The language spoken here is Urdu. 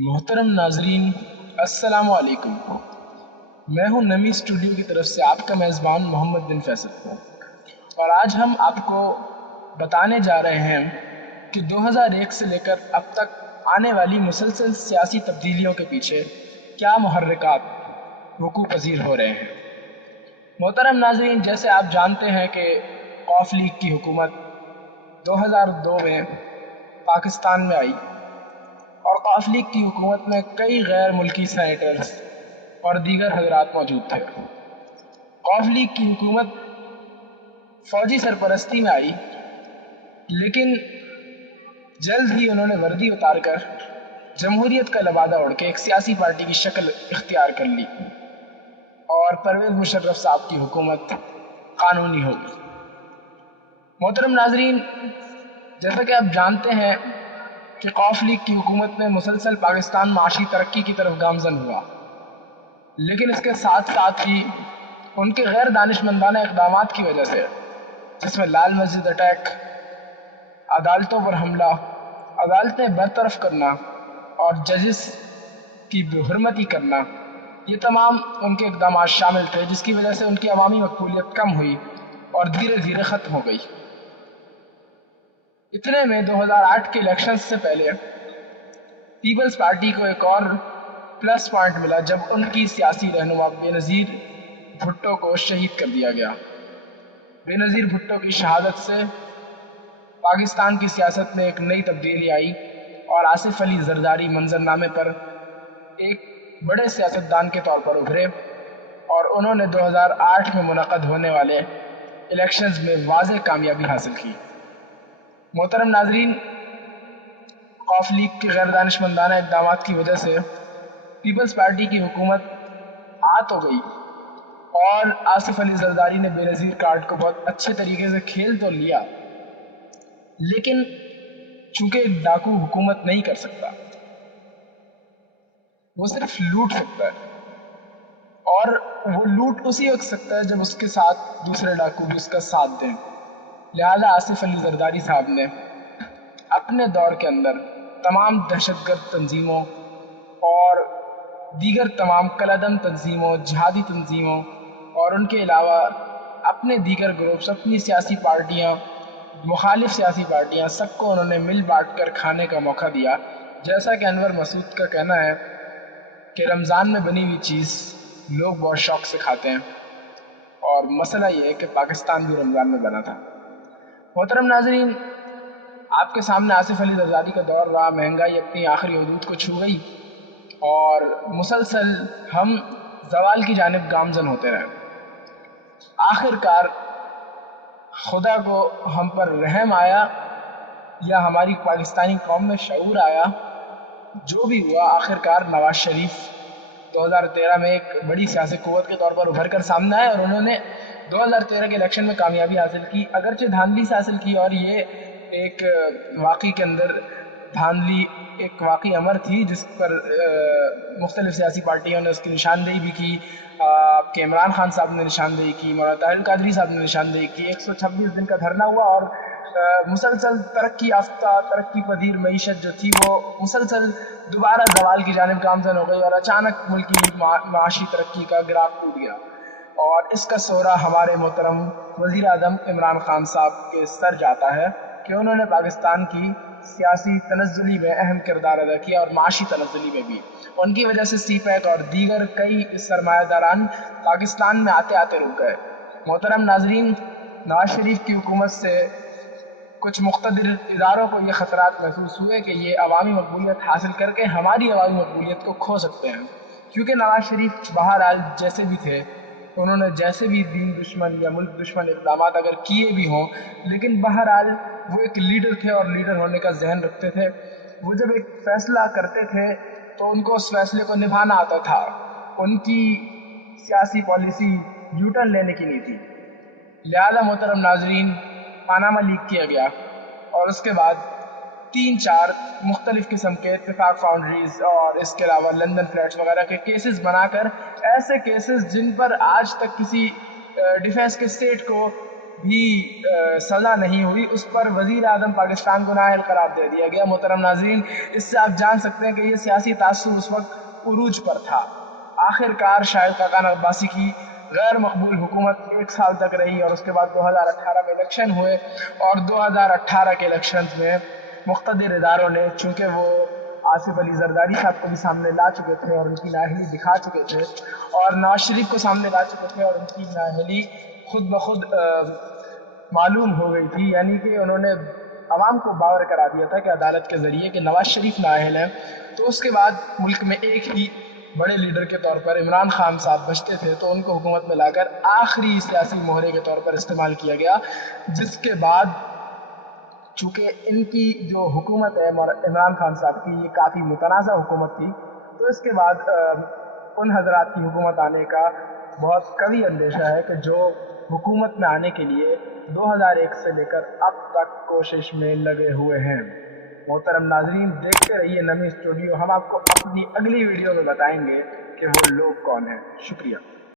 محترم ناظرین، السلام علیکم۔ میں ہوں نمی اسٹوڈیو کی طرف سے آپ کا میزبان محمد بن فیصل، اور آج ہم آپ کو بتانے جا رہے ہیں کہ 2001 سے لے کر اب تک آنے والی مسلسل سیاسی تبدیلیوں کے پیچھے کیا محرکات وقوع پذیر ہو رہے ہیں۔ محترم ناظرین، جیسے آپ جانتے ہیں کہ قوف لیگ کی حکومت 2002 میں پاکستان میں آئی، اور قوف لیگ کی حکومت میں کئی غیر ملکی سینیٹرز اور دیگر حضرات موجود تھے۔ قوف لیگ کی حکومت فوجی سرپرستی میں آئی، لیکن جلد ہی انہوں نے وردی اتار کر جمہوریت کا لبادہ اوڑھ کے ایک سیاسی پارٹی کی شکل اختیار کر لی، اور پرویز مشرف صاحب کی حکومت قانونی ہو گئی۔ محترم ناظرین، جیسا کہ آپ جانتے ہیں کہ قوف لیگ کی حکومت میں مسلسل پاکستان معاشی ترقی کی طرف گامزن ہوا، لیکن اس کے ساتھ ساتھ ہی ان کے غیر دانشمندانہ اقدامات کی وجہ سے، جس میں لال مسجد اٹیک، عدالتوں پر حملہ، عدالتیں برطرف کرنا اور ججز کی بے-حرمتی کرنا، یہ تمام ان کے اقدامات شامل تھے، جس کی وجہ سے ان کی عوامی مقبولیت کم ہوئی اور دھیرے دھیرے ختم ہو گئی۔ اتنے میں 2008 کے الیکشنز سے پہلے پیپلز پارٹی کو ایک اور پلس پوائنٹ ملا، جب ان کی سیاسی رہنما بینظیر بھٹو کو شہید کر دیا گیا۔ بینظیر بھٹو کی شہادت سے پاکستان کی سیاست میں ایک نئی تبدیلی آئی، اور آصف علی زرداری منظرنامے پر ایک بڑے سیاستدان کے طور پر ابھرے، اور انہوں نے 2008 میں منعقد ہونے والے الیکشنز میں واضح کامیابی حاصل کی۔ محترم ناظرین، قوف لیگ کے غیر دانشمندانہ اقدامات کی وجہ سے پیپلز پارٹی کی حکومت آ تو گئی، اور آصف علی زرداری نے بے نظیر کارڈ کو بہت اچھے طریقے سے کھیل تو لیا، لیکن چونکہ ایک ڈاکو حکومت نہیں کر سکتا، وہ صرف لوٹ سکتا ہے، اور وہ لوٹ اسی وقت سکتا ہے جب اس کے ساتھ دوسرے ڈاکو بھی اس کا ساتھ دیں۔ لہذا آصف علی زرداری صاحب نے اپنے دور کے اندر تمام دہشت گرد تنظیموں اور دیگر تمام کالعدم تنظیموں، جہادی تنظیموں، اور ان کے علاوہ اپنے دیگر گروپس، اپنی سیاسی پارٹیاں، مخالف سیاسی پارٹیاں، سب کو انہوں نے مل بانٹ کر کھانے کا موقع دیا۔ جیسا کہ انور مسعود کا کہنا ہے کہ رمضان میں بنی ہوئی چیز لوگ بہت شوق سے کھاتے ہیں، اور مسئلہ یہ ہے کہ پاکستان بھی رمضان میں بنا تھا۔ محترم ناظرین، آپ کے سامنے آصف علی زرداری کا دور رہا، مہنگائی اپنی آخری حدود کو چھو گئی، اور مسلسل ہم زوال کی جانب گامزن ہوتے رہے۔ آخر کار خدا کو ہم پر رحم آیا، یا ہماری پاکستانی قوم میں شعور آیا، جو بھی ہوا، آخر کار نواز شریف 2013 میں ایک بڑی سیاسی قوت کے طور پر ابھر کر سامنے آئے، اور انہوں نے 2013 کے الیکشن میں کامیابی حاصل کی، اگرچہ دھاندلی سے حاصل کی، اور یہ ایک واقعی کے اندر دھاندلی ایک واقعی امر تھی، جس پر مختلف سیاسی پارٹیوں نے اس کی نشاندہی بھی کی۔ آپ کے عمران خان صاحب نے نشاندہی کی، مولانا طاہر القادری صاحب نے نشاندہی کی، 126 دن کا دھرنا ہوا، اور مسلسل ترقی یافتہ، ترقی پذیر معیشت جو تھی وہ مسلسل دوبارہ زوال کی جانب گامزن ہو گئی، اور اچانک ملکی معاشی ترقی کا گراف ٹوٹ گیا، اور اس کا سہرا ہمارے محترم وزیر اعظم عمران خان صاحب کے سر جاتا ہے کہ انہوں نے پاکستان کی سیاسی تنزلی میں اہم کردار ادا کیا، اور معاشی تنزلی میں بھی۔ ان کی وجہ سے سی پیک اور دیگر کئی سرمایہ داران پاکستان میں آتے آتے رک گئے۔ محترم ناظرین، نواز شریف کی حکومت سے کچھ مقتدر اداروں کو یہ خطرات محسوس ہوئے کہ یہ عوامی مقبولیت حاصل کر کے ہماری عوامی مقبولیت کو کھو سکتے ہیں، کیونکہ نواز شریف بہرحال جیسے بھی تھے، انہوں نے جیسے بھی دین دشمن یا ملک دشمن اقدامات اگر کیے بھی ہوں، لیکن بہرحال وہ ایک لیڈر تھے، اور لیڈر ہونے کا ذہن رکھتے تھے۔ وہ جب ایک فیصلہ کرتے تھے تو ان کو اس فیصلے کو نبھانا آتا تھا، ان کی سیاسی پالیسی یو ٹرن لینے کی نہیں تھی۔ لہذا محترم ناظرین، پاناما لیک کیا گیا، اور اس کے بعد 3-4 مختلف قسم کے اتفاق فاؤنڈریز اور اس کے علاوہ لندن فلیٹس وغیرہ کے کیسز بنا کر، ایسے کیسز جن پر آج تک کسی ڈیفینس کے اسٹیٹ کو بھی سزا نہیں ہوئی، اس پر وزیر اعظم پاکستان کو نااہل قرار دے دیا گیا۔ محترم ناظرین، اس سے آپ جان سکتے ہیں کہ یہ سیاسی تعصب اس وقت عروج پر تھا۔ آخر کار شاہد خاقان عباسی کی غیر مقبول حکومت 1 سال تک رہی، اور اس کے بعد 2018 میں الیکشن ہوئے، اور 2018 کے الیکشنز میں مقتدر اداروں نے، چونکہ وہ آصف علی زرداری صاحب کو بھی سامنے لا چکے تھے اور ان کی نااہلی دکھا چکے تھے، اور نواز شریف کو سامنے لا چکے تھے اور ان کی نااہلی خود بخود معلوم ہو گئی تھی، یعنی کہ انہوں نے عوام کو باور کرا دیا تھا کہ عدالت کے ذریعے کہ نواز شریف نااہل ہیں۔ تو اس کے بعد ملک میں ایک ہی بڑے لیڈر کے طور پر عمران خان صاحب بچتے تھے، تو ان کو حکومت میں لا کر آخری سیاسی مہرے کے طور پر استعمال کیا گیا، جس کے بعد چونکہ ان کی جو حکومت ہے عمران خان صاحب کی، یہ کافی متنازع حکومت تھی، تو اس کے بعد ان حضرات کی حکومت آنے کا بہت قوی اندیشہ ہے کہ جو حکومت میں آنے کے لیے 2001 سے لے کر اب تک کوشش میں لگے ہوئے ہیں۔ محترم ناظرین، دیکھتے رہیے نمی اسٹوڈیو، ہم آپ کو اپنی اگلی ویڈیو میں بتائیں گے کہ وہ لوگ کون ہیں۔ شکریہ۔